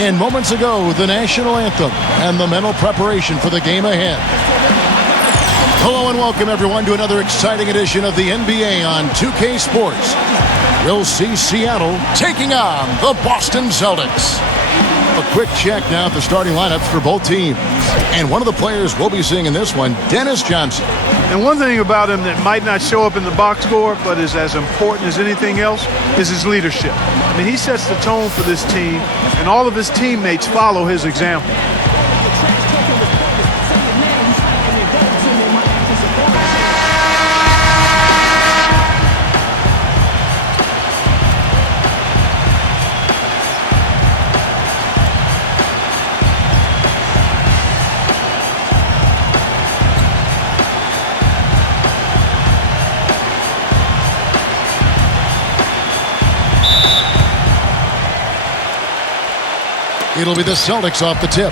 And moments ago, the national anthem and the mental preparation for the game ahead. Hello and welcome everyone to another exciting edition of the NBA on 2K Sports. We'll see Seattle taking on the Boston Celtics. A quick check now at the starting lineups for both teams. And one of the players we'll be seeing in this one, Dennis Johnson. And one thing about him that might not show up in the box score, but is as important as anything else, is his leadership. I mean, he sets the tone for this team, and all of his teammates follow his example. It'll be the Celtics off the tip.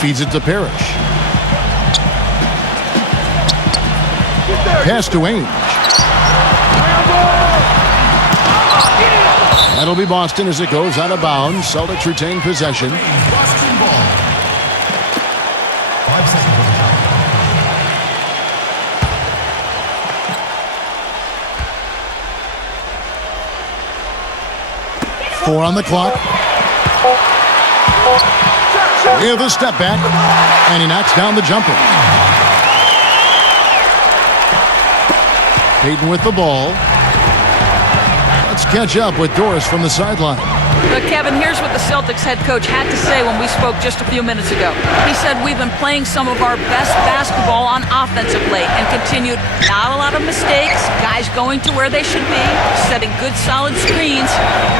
Feeds it to Parrish. Pass to Ainge. That'll be Boston as it goes out of bounds. Celtics retain possession. Boston ball. 5 seconds. 4 on the clock. With a step back, and he knocks down the jumper. Payton with the ball. Let's catch up with Doris from the sideline. But Kevin, here's what the Celtics head coach had to say when we spoke just a few minutes ago. He said, we've been playing some of our best basketball on offense of late, and continued, not a lot of mistakes, guys going to where they should be, setting good solid screens.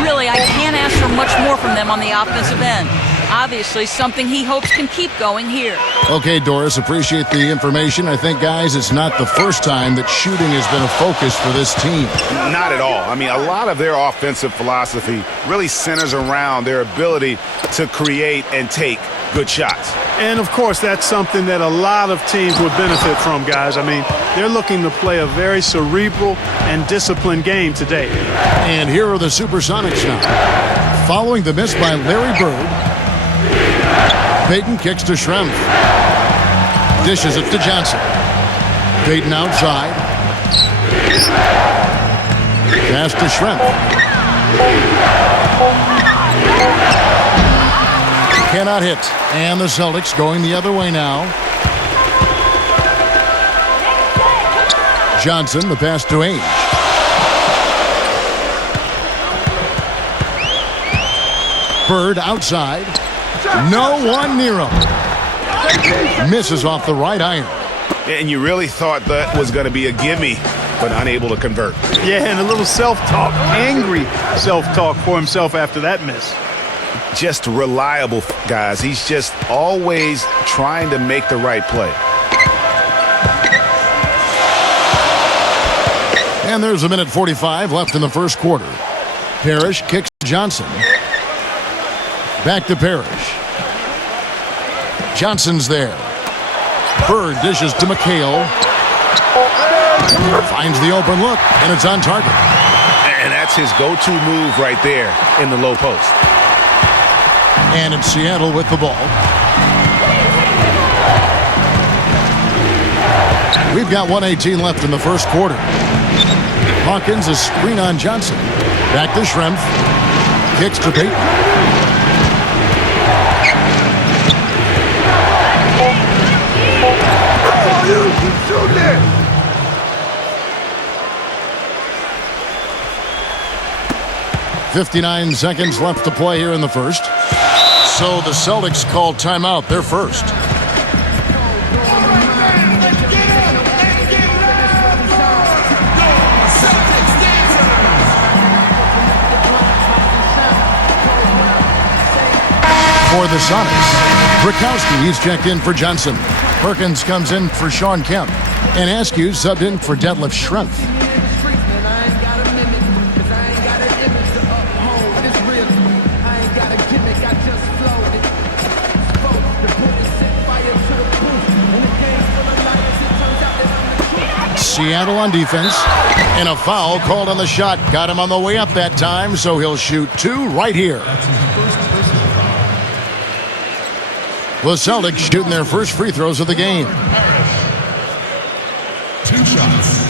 Really, I can't ask for much more from them on the offensive end. Obviously, something he hopes can keep going here. Okay, Doris, appreciate the information. I think, guys, it's not the first time that shooting has been a focus for this team. Not at all. I mean, a lot of their offensive philosophy really centers around their ability to create and take good shots. And, of course, that's something that a lot of teams would benefit from, guys. I mean, they're looking to play a very cerebral and disciplined game today. And here are the Supersonics now. Following the miss by Larry Bird, Payton kicks to Schrempf. Dishes it to Johnson. Payton outside. Pass to Schrempf. Cannot hit. And the Celtics going the other way now. Johnson, the pass to Ainge. Bird outside. No one near him. Misses off the right iron. And you really thought that was going to be a gimme, but unable to convert. Yeah, and a little self-talk, angry self-talk for himself after that miss. Just reliable, guys. He's just always trying to make the right play. And there's a minute 45 left in the first quarter. Parrish kicks Johnson. Back to Parrish. Johnson's there. Bird dishes to McHale. Finds the open look, and it's on target. And that's his go-to move right there in the low post. And it's Seattle with the ball. We've got 1:18 left in the first quarter. Hawkins, a screen on Johnson. Back to Schrempf. Kicks to Payton. 59 seconds left to play here in the first. So the Celtics called timeout. They're first. For the Sonics, Brakowski, he's checked in for Johnson. Perkins comes in for Sean Kemp. And Askew subbed in for Detlef Schrempf. Seattle on defense. And a foul called on the shot. Got him on the way up that time, so he'll shoot 2 right here. The Celtics shooting their first free throws of the game. 2 shots.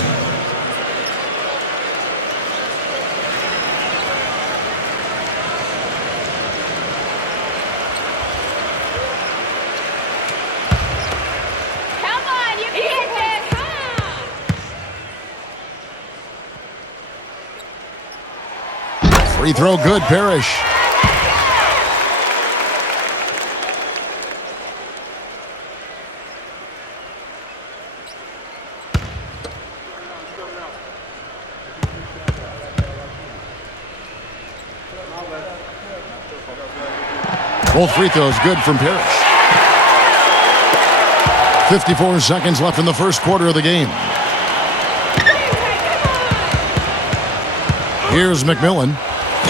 Free throw good, Parrish. Both free throws good from Parrish. 54 seconds left in the first quarter of the game. Here's McMillan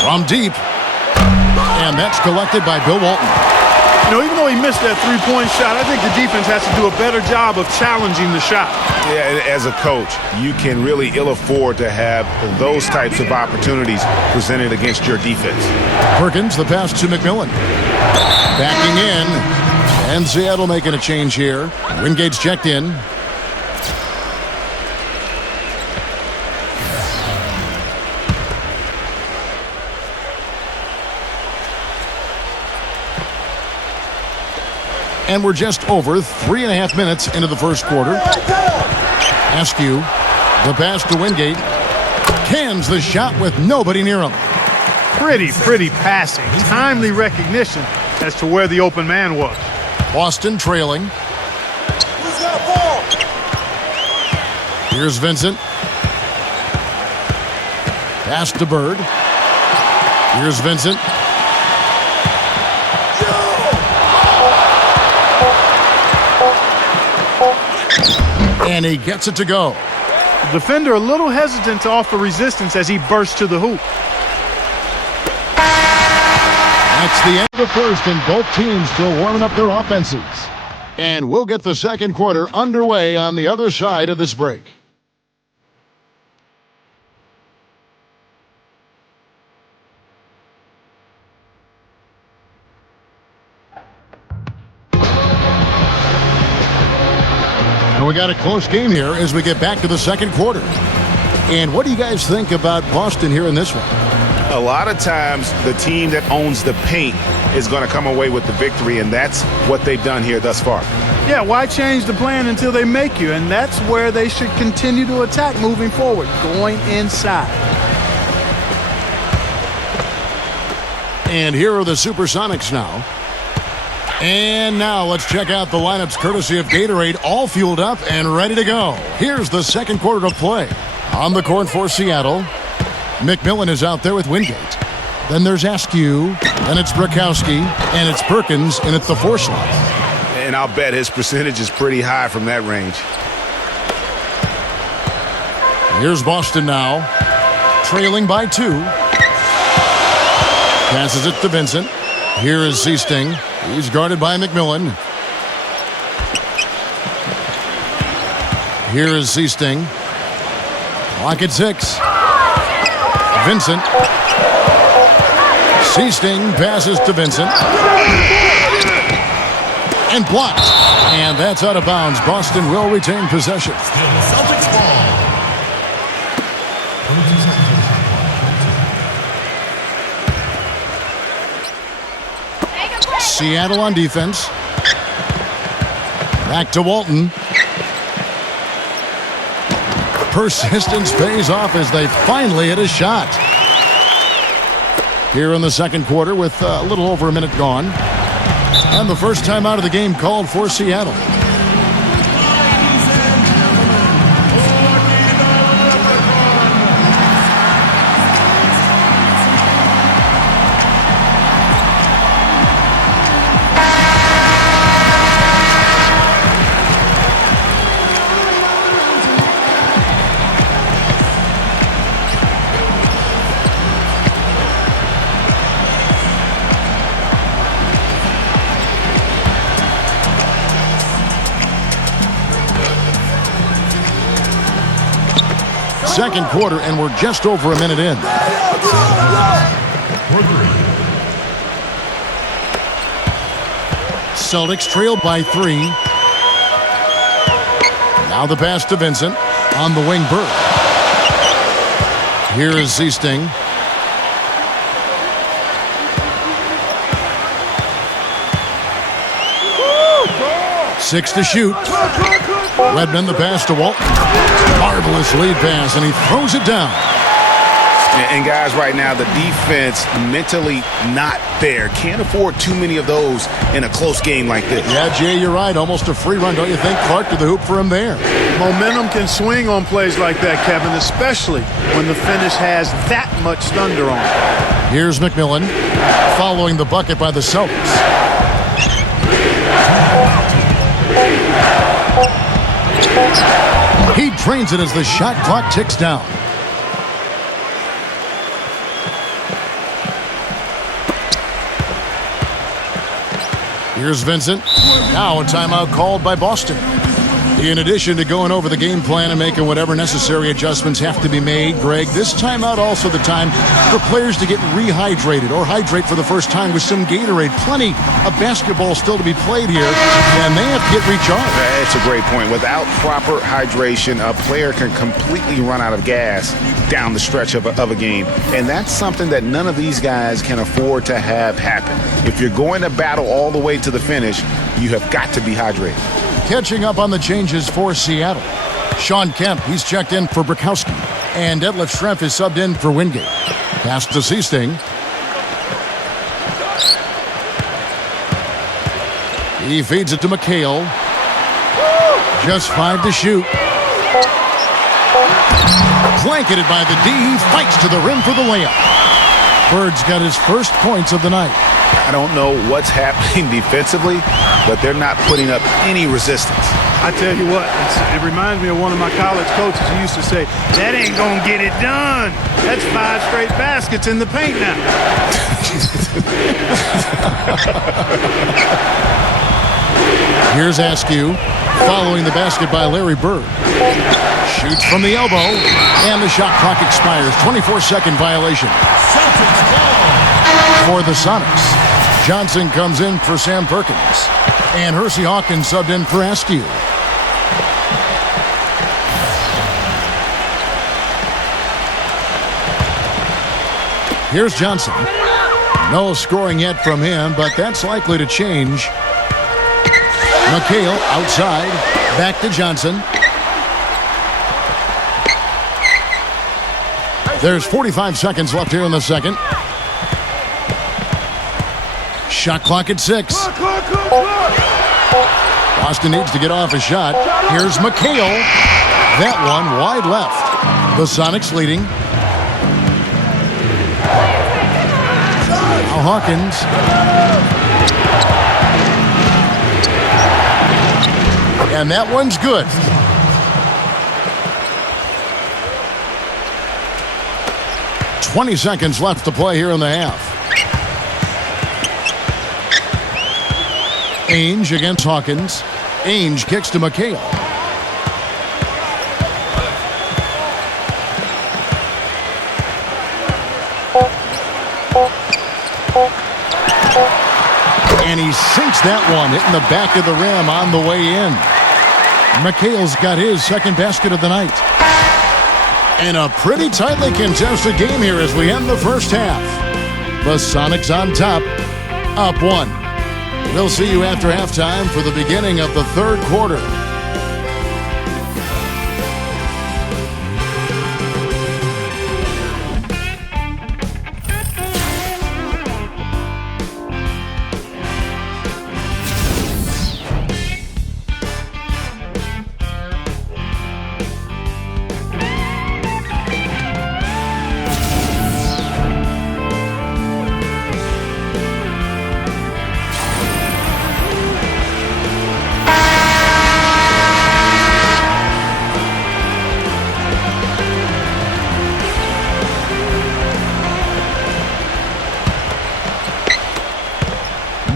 from deep. And that's collected by Bill Walton. You know, even though he missed that three-point shot, I think the defense has to do a better job of challenging the shot. Yeah, as a coach, you can really ill afford to have those types of opportunities presented against your defense. Perkins, the pass to McMillan. Backing in. And Seattle making a change here. Wingate's checked in. And we're just over 3.5 minutes into the first quarter. Askew, the pass to Wingate. Cans the shot with nobody near him. Pretty passing. Timely recognition as to where the open man was. Boston trailing. Who's got ball? Here's Vincent. Pass to Bird. Here's Vincent. And he gets it to go. The defender a little hesitant to offer resistance as he bursts to the hoop. That's the end of the first, and both teams still warming up their offenses. And we'll get the second quarter underway on the other side of this break. And we got a close game here as we get back to the second quarter. And what do you guys think about Boston here in this one? A lot of times, the team that owns the paint is going to come away with the victory, and that's what they've done here thus far. Yeah, why change the plan until they make you? And that's where they should continue to attack moving forward, going inside. And here are the Supersonics now. And now let's check out the lineups courtesy of Gatorade, all fueled up and ready to go. Here's the second quarter of play. On the court for Seattle, McMillan is out there with Wingate. Then there's Askew, then it's Brakowski, and it's Perkins, and it's the 4 slot. And I'll bet his percentage is pretty high from that range. Here's Boston now, trailing by 2. Passes it to Vincent. Here is Seasting. He's guarded by McMillan. Here is Seasting. Clock at 6. Vincent. Seasting passes to Vincent. And blocked. And that's out of bounds. Boston will retain possession. Celtics ball. Seattle on defense. Back to Walton. Persistence pays off as they finally hit a shot. Here in the second quarter with a little over a minute gone. And the first time out of the game called for Seattle. second quarter, and we're just over a minute in. Celtics trailed by 3. Now the pass to Vincent. On the wing, Bird. Here is Zeesting. Six to shoot. Redmond the pass to Walton. Marvelous lead pass, and he throws it down. And guys, right now, the defense mentally not there. Can't afford too many of those in a close game like this. Yeah, Jay, you're right. Almost a free run, don't you think? Clark to the hoop for him there. Momentum can swing on plays like that, Kevin, especially when the finish has that much thunder on it. Here's McMillan following the bucket by the Celtics. He drains it as the shot clock ticks down. Here's Vincent. Now a timeout called by Boston. In addition to going over the game plan and making whatever necessary adjustments have to be made, Greg, this timeout also the time for players to get rehydrated or hydrate for the first time with some Gatorade. Plenty of basketball still to be played here, and they have to get recharged. That's a great point. Without proper hydration, a player can completely run out of gas down the stretch of a game, and that's something that none of these guys can afford to have happen. If you're going to battle all the way to the finish, you have got to be hydrated. Catching up on the changes for Seattle. Sean Kemp, he's checked in for Brukowski. And Detlef Schrempf is subbed in for Wingate. Pass to Zeesting. He feeds it to McHale. Just 5 to shoot. Blanketed by the D. He fights to the rim for the layup. Bird's got his first points of the night. I don't know what's happening defensively, but they're not putting up any resistance. I tell you what, it reminds me of one of my college coaches who used to say, that ain't going to get it done. That's 5 straight baskets in the paint now. Here's Askew, following the basket by Larry Bird. Shoots from the elbow, and the shot clock expires. 24-second violation. For the Sonics, Johnson comes in for Sam Perkins. And Hersey Hawkins subbed in for Askew. Here's Johnson. No scoring yet from him, but that's likely to change. McHale outside. Back to Johnson. There's 45 seconds left here in the second. Shot clock at 6. Boston needs to get off a shot. Here's McHale. That one wide left. The Sonics leading. Now Hawkins. And that one's good. $20 seconds left to play here in the half. Ainge against Hawkins. Ainge kicks to McHale. And he sinks that one, hitting the back of the rim on the way in. McHale's got his second basket of the night. And a pretty tightly contested game here as we end the first half. The Sonics on top, up 1. We'll see you after halftime for the beginning of the third quarter.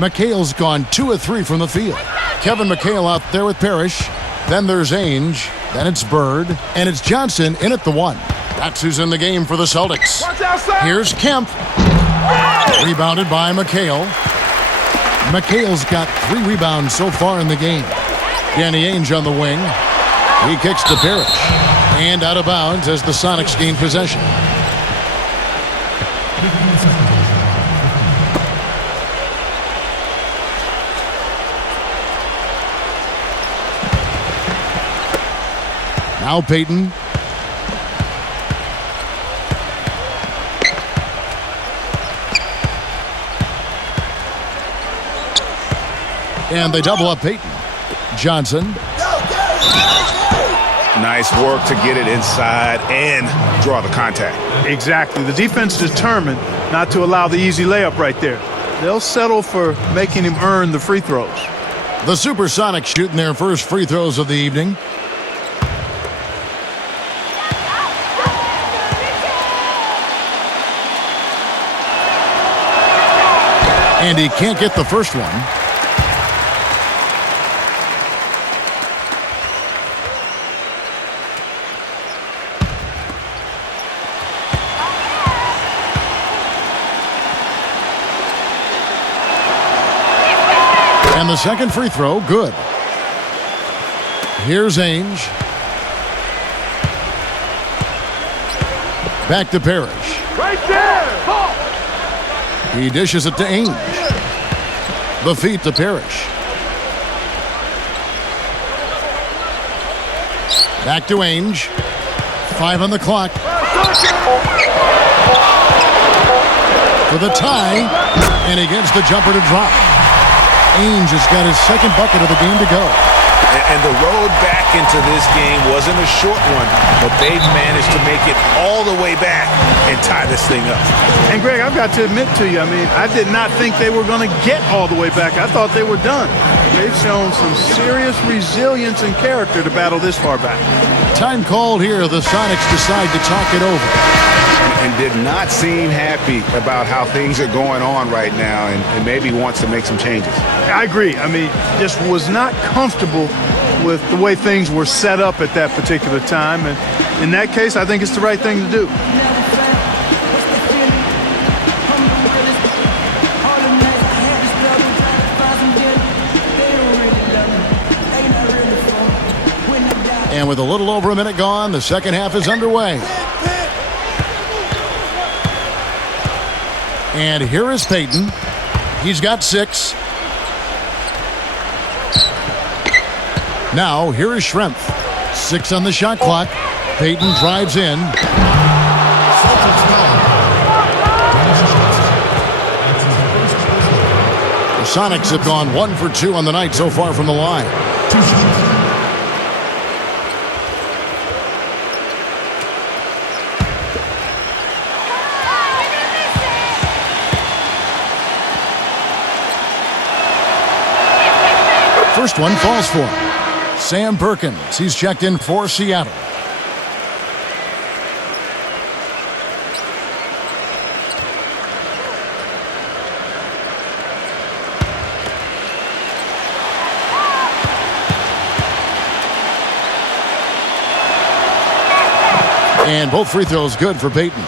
McHale's gone 2 of 3 from the field. Kevin McHale out there with Parrish. Then there's Ainge. Then it's Bird, and it's Johnson in at the 1. That's who's in the game for the Celtics. Here's Kemp. Rebounded by McHale. McHale's got 3 rebounds so far in the game. Danny Ainge on the wing. He kicks to Parrish. And out of bounds as the Sonics gain possession. Now Payton. And they double up Payton. Johnson. Nice work to get it inside and draw the contact. Exactly. The defense determined not to allow the easy layup right there. They'll settle for making him earn the free throws. The Supersonics shooting their first free throws of the evening. And he can't get the first one. And the second free throw, good. Here's Ainge. Back to Parrish. Right there! He dishes it to Ainge. The feed to Parrish. Back to Ainge. 5 on the clock. For the tie. And he gets the jumper to drop. Ainge has got his second bucket of the game to go. And the road back into this game wasn't a short one, but they've managed to make it all the way back and tie this thing up. And Greg, I've got to admit to you, I did not think they were going to get all the way back. I thought they were done. They've shown some serious resilience and character to battle this far back. Time called here. The Sonics decide to talk it over. And did not seem happy about how things are going on right now and maybe wants to make some changes. I agree. Just was not comfortable with the way things were set up at that particular time. And in that case, I think it's the right thing to do. And with a little over a minute gone, the second half is underway. And here is Payton. He's got 6. Now, here is Schrempf. 6 on the shot clock. Payton drives in. The Sonics have gone 1 for 2 on the night so far from the line. First one falls for him. Sam Perkins. He's checked in for Seattle. And both free throws good for Payton.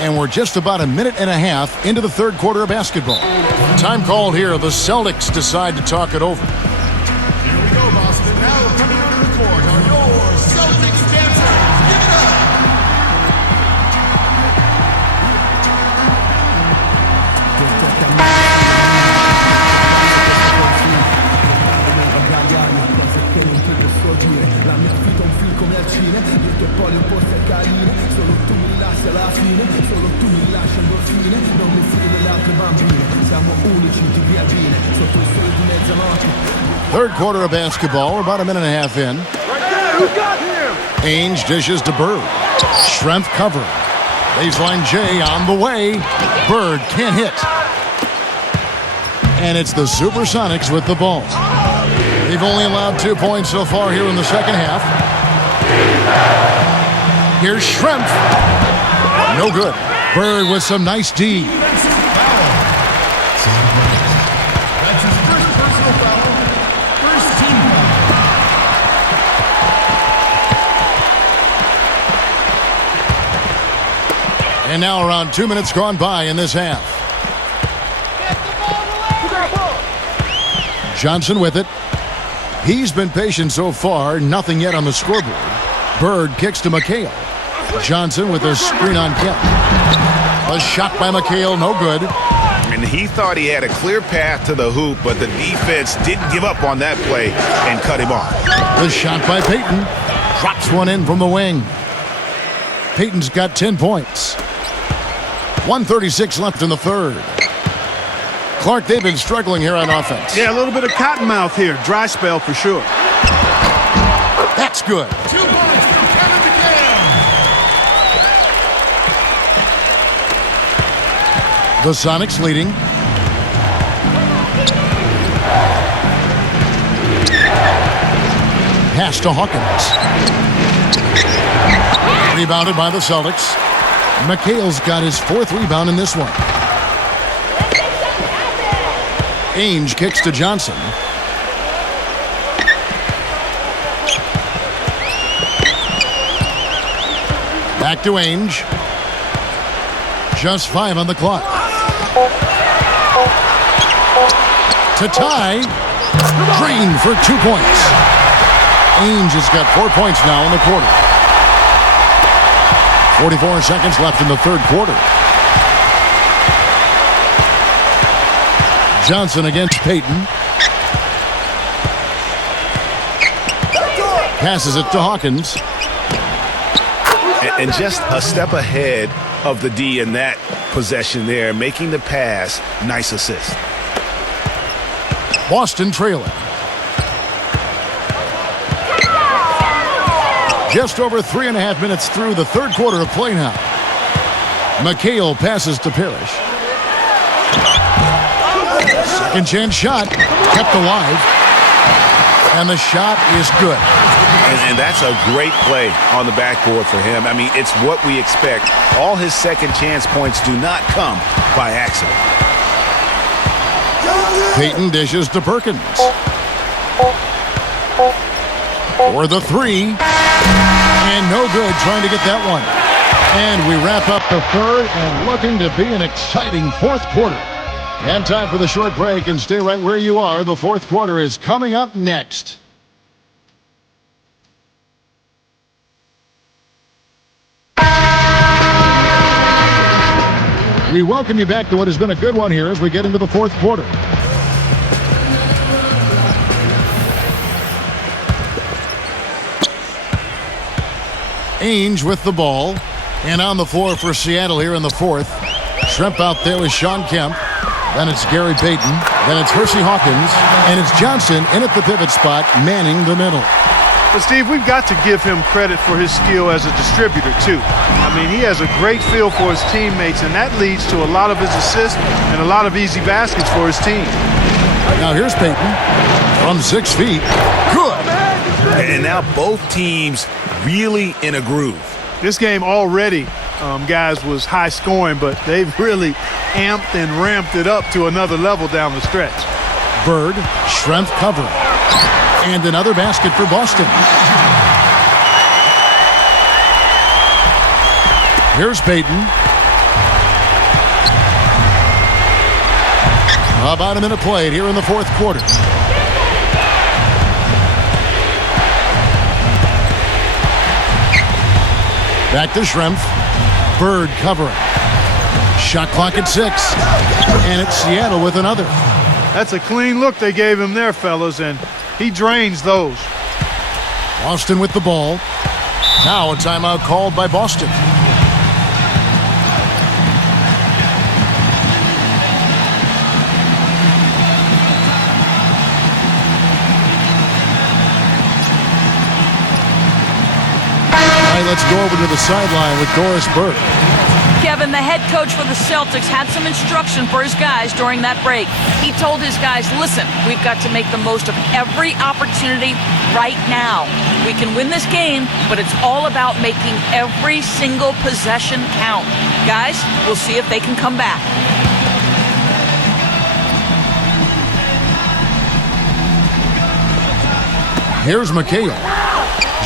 And we're just about a minute and a half into the third quarter of basketball. Time called here. The Celtics decide to talk it over. Here we go, Boston. Now coming onto the court are your Celtics dancers. Give it up. Third quarter of basketball. We're about a minute and a half in. Ainge dishes to Bird. Schrempf covering. Baseline J on the way. Bird can't hit. And it's the Supersonics with the ball. They've only allowed 2 points so far here in the second half. Here's Schrempf. No good. Bird with some nice D. And now around 2 minutes gone by in this half. Johnson with it. He's been patient so far. Nothing yet on the scoreboard. Bird kicks to McHale. Johnson with a screen on Kemp. A shot by McHale, no good. And he thought he had a clear path to the hoop, but the defense didn't give up on that play and cut him off. The shot by Payton. Drops one in from the wing. Payton's got 10 points. 1:36 left in the third. Clark, they've been struggling here on offense. Yeah, a little bit of cottonmouth here. Dry spell for sure. That's good. 2 points for Kevin McHale. The Sonics leading. Pass to Hawkins. Rebounded by the Celtics. McHale's got his 4th rebound in this one. Ainge kicks to Johnson. Back to Ainge. Just 5 on the clock. To tie. Drained for 2 points. Ainge has got 4 points now in the quarter. 44 seconds left in the third quarter. Johnson against Payton. Passes it to Hawkins. And just a step ahead of the D in that possession there, making the pass. Nice assist. Boston trailing. Just over 3.5 minutes through the third quarter of play now. McHale passes to Parrish. Second chance shot. Kept alive. And the shot is good. And that's a great play on the backboard for him. I mean, it's what we expect. All his second chance points do not come by accident. Payton dishes to Perkins. For the 3. And no good trying to get that one. And we wrap up the third and looking to be an exciting fourth quarter. And time for the short break, and stay right where you are. The fourth quarter is coming up next. We welcome you back to what has been a good one here as we get into the fourth quarter. Ainge with the ball. And on the floor for Seattle here in the fourth. Shrimp out there with Sean Kemp. Then it's Gary Payton. Then it's Hersey Hawkins. And it's Johnson in at the pivot spot, manning the middle. But, Steve, we've got to give him credit for his skill as a distributor, too. I mean, he has a great feel for his teammates, and that leads to a lot of his assists and a lot of easy baskets for his team. Now here's Payton from 6 feet. Good. And now both teams really in a groove. This game already, guys, was high scoring, but they've really amped and ramped it up to another level down the stretch. Bird, Schrempf covering. And another basket for Boston. Here's Payton. About a minute played here in the fourth quarter. Back to Schrempf. Bird covering. Shot clock at 6. And it's Seattle with another. That's a clean look they gave him there, fellas, and he drains those. Boston with the ball. Now a timeout called by Boston. All right, let's go over to the sideline with Doris Burke. Kevin, the head coach for the Celtics, had some instruction for his guys during that break. He told his guys, listen, we've got to make the most of every opportunity right now. We can win this game, but it's all about making every single possession count. Guys, we'll see if they can come back. Here's McHale.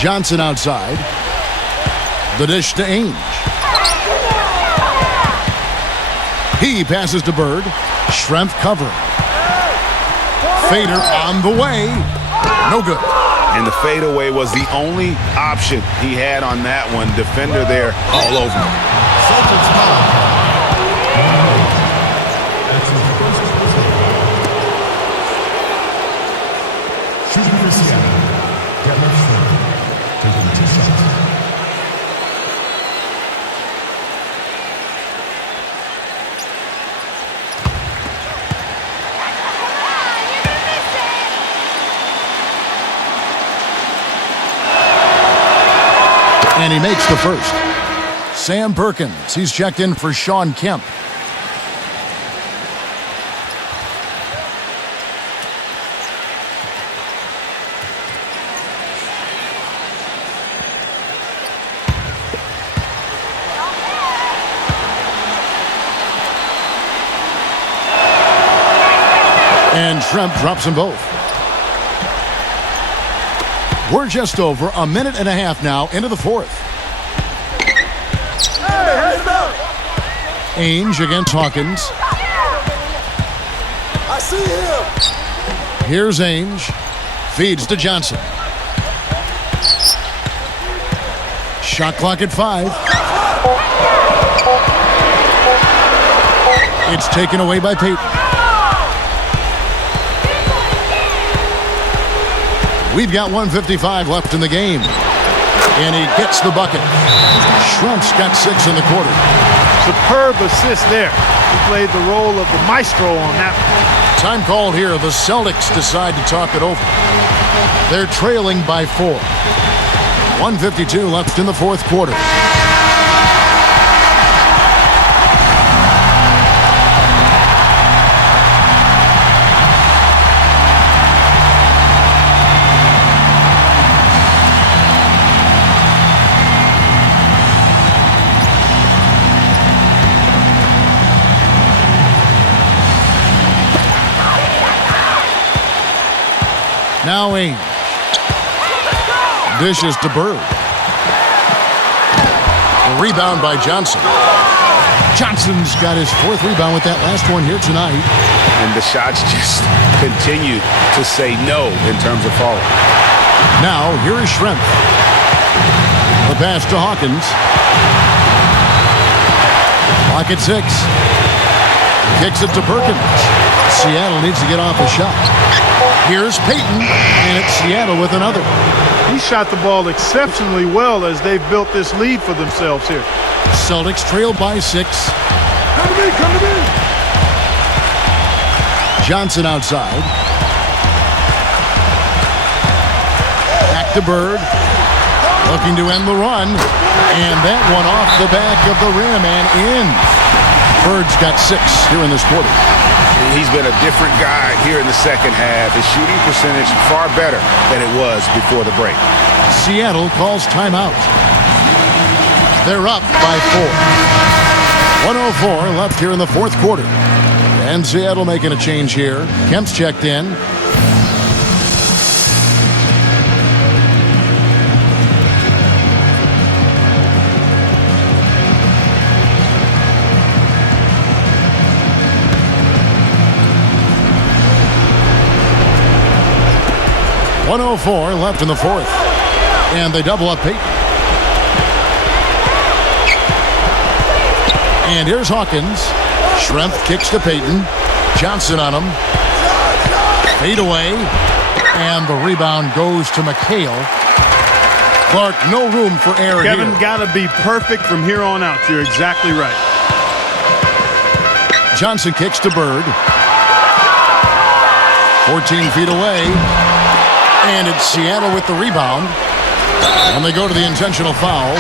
Johnson outside. The dish to Ainge. He passes to Bird. Schrempf covering. Fader on the way. No good. And the fadeaway was the only option he had on that one. Defender there all over him. Celtics foul. Shooting for Seattle. Detlef Schrempf. Taking 2 shots. And he makes the first. Sam Perkins. He's checked in for Sean Kemp. And Schrempf drops them both. We're just over a minute and a half now into the fourth. Ainge against Hawkins. I see him. Here's Ainge. Feeds to Johnson. Shot clock at 5. It's taken away by Payton. We've got 1:55 left in the game. And he gets the bucket. Schrempf's got 6 in the quarter. Superb assist there. He played the role of the maestro on that one. Time called here. The Celtics decide to talk it over. They're trailing by 4. 1:52 left in the fourth quarter. Now Ainge. Dishes to Bird. A rebound by Johnson. Johnson's got his 4th rebound with that last one here tonight. And the shots just continue to say no in terms of falling. Now, here is Schrempf. The pass to Hawkins. Clock at 6. Kicks it to Perkins. Seattle needs to get off a shot. Here's Payton, and it's Seattle with another. He shot the ball exceptionally well as they've built this lead for themselves here. Celtics trail by 6. Come to me, come to me. Johnson outside. Back to Bird. Looking to end the run. And that one off the back of the rim and in. Bird's got 6 here in this quarter. He's been a different guy here in the second half. His shooting percentage far better than it was before the break. Seattle calls timeout. They're up by 4. 1:04 left here in the fourth quarter. And Seattle making a change here. Kemp's checked in. .104 left in the fourth. And they double up Payton. And here's Hawkins. Schrempf kicks to Payton. Johnson on him. Fade away. And the rebound goes to McHale. Clark, no room for error Kevin, here. got to be perfect from here on out. You're exactly right. Johnson kicks to Bird. 14 feet away. And it's Seattle with the rebound. And they go to the intentional foul.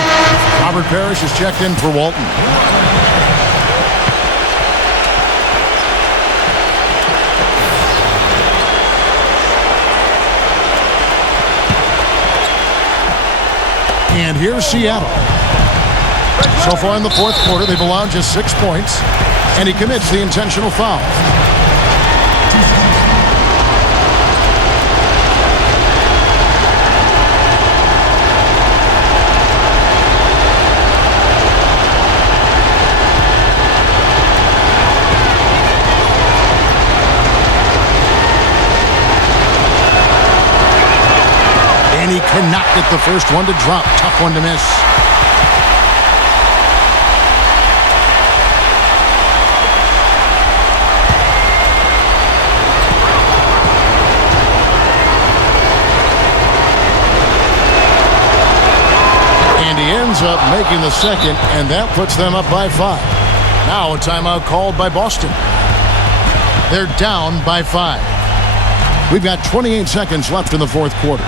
Robert Parrish is checked in for Walton. And here's Seattle. So far in the fourth quarter, they've allowed just 6 points. And he commits the intentional foul. Cannot get the first one to drop. Tough one to miss. And he ends up making the second, and that puts them up by 5. Now a timeout called by Boston. They're down by 5. We've got 28 seconds left in the fourth quarter.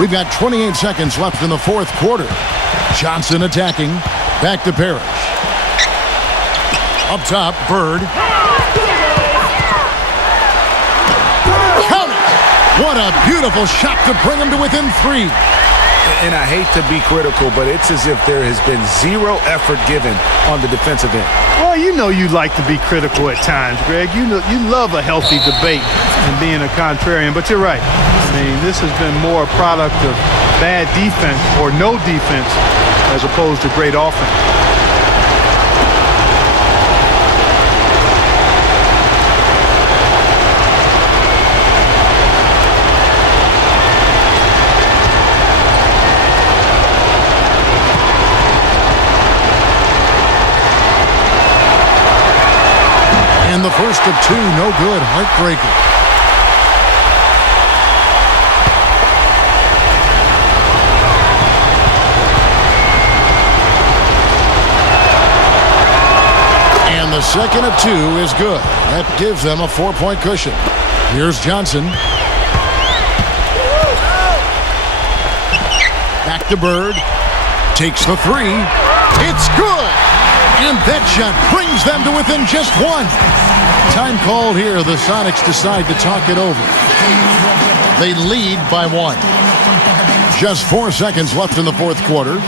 We've got 28 seconds left in the fourth quarter. Johnson attacking. Back to Parrish. Up top, Bird. Count it! What a beautiful shot to bring him to within 3. And I hate to be critical, but it's as if there has been zero effort given on the defensive end. Well, you know you like to be critical at times, Greg. You love a healthy debate and being a contrarian, but you're right. I mean, this has been more a product of bad defense or no defense as opposed to great offense. And the first of 2, no good. Heartbreaker. And the second of 2 is good. That gives them a 4-point cushion. Here's Johnson. Back to Bird. Takes the 3. It's good. And that shot brings them to within just 1. Time called here. The Sonics decide to talk it over. They lead by 1. Just 4 seconds left in the fourth quarter.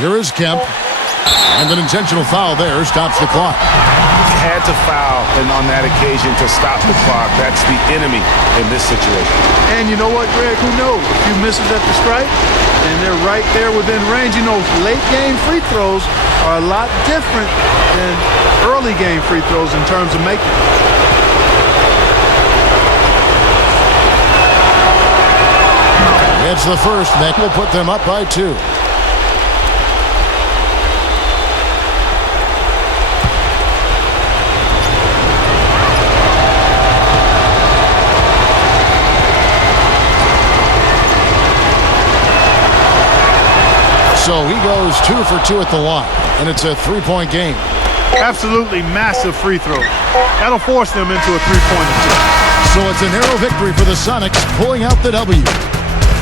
Here is Kemp. And an intentional foul there stops the clock. Had to foul, and on that occasion to stop the clock. That's the enemy in this situation. And you know what, Greg? Who knows? A few misses at the stripe, and they're right there within range. You know, late game free throws are a lot different than early game free throws in terms of making. It's the first. That will put them up by 2. So he goes 2 for 2 at the line, and it's a 3-point game. Absolutely massive free throw. That'll force them into a 3-pointer. So it's a narrow victory for the Sonics, pulling out the W.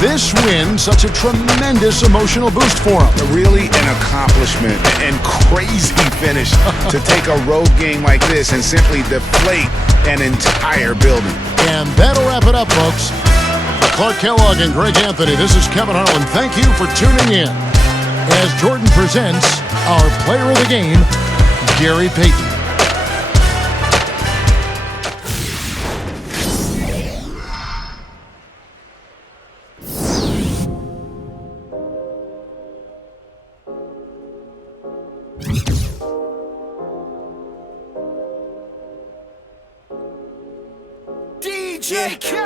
This win, such a tremendous emotional boost for them. Really an accomplishment and crazy finish to take a road game like this and simply deflate an entire building. And that'll wrap it up, folks. Clark Kellogg and Greg Anthony, this is Kevin Harlan. Thank you for tuning in as Jordan presents our player of the game, Gary Payton.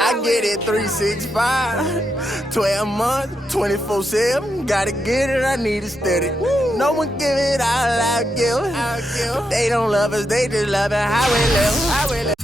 I get it 365, 12 months, 24/7. Gotta get it, I need it steady. No one give it all I give. They don't love us, they just love it how we live.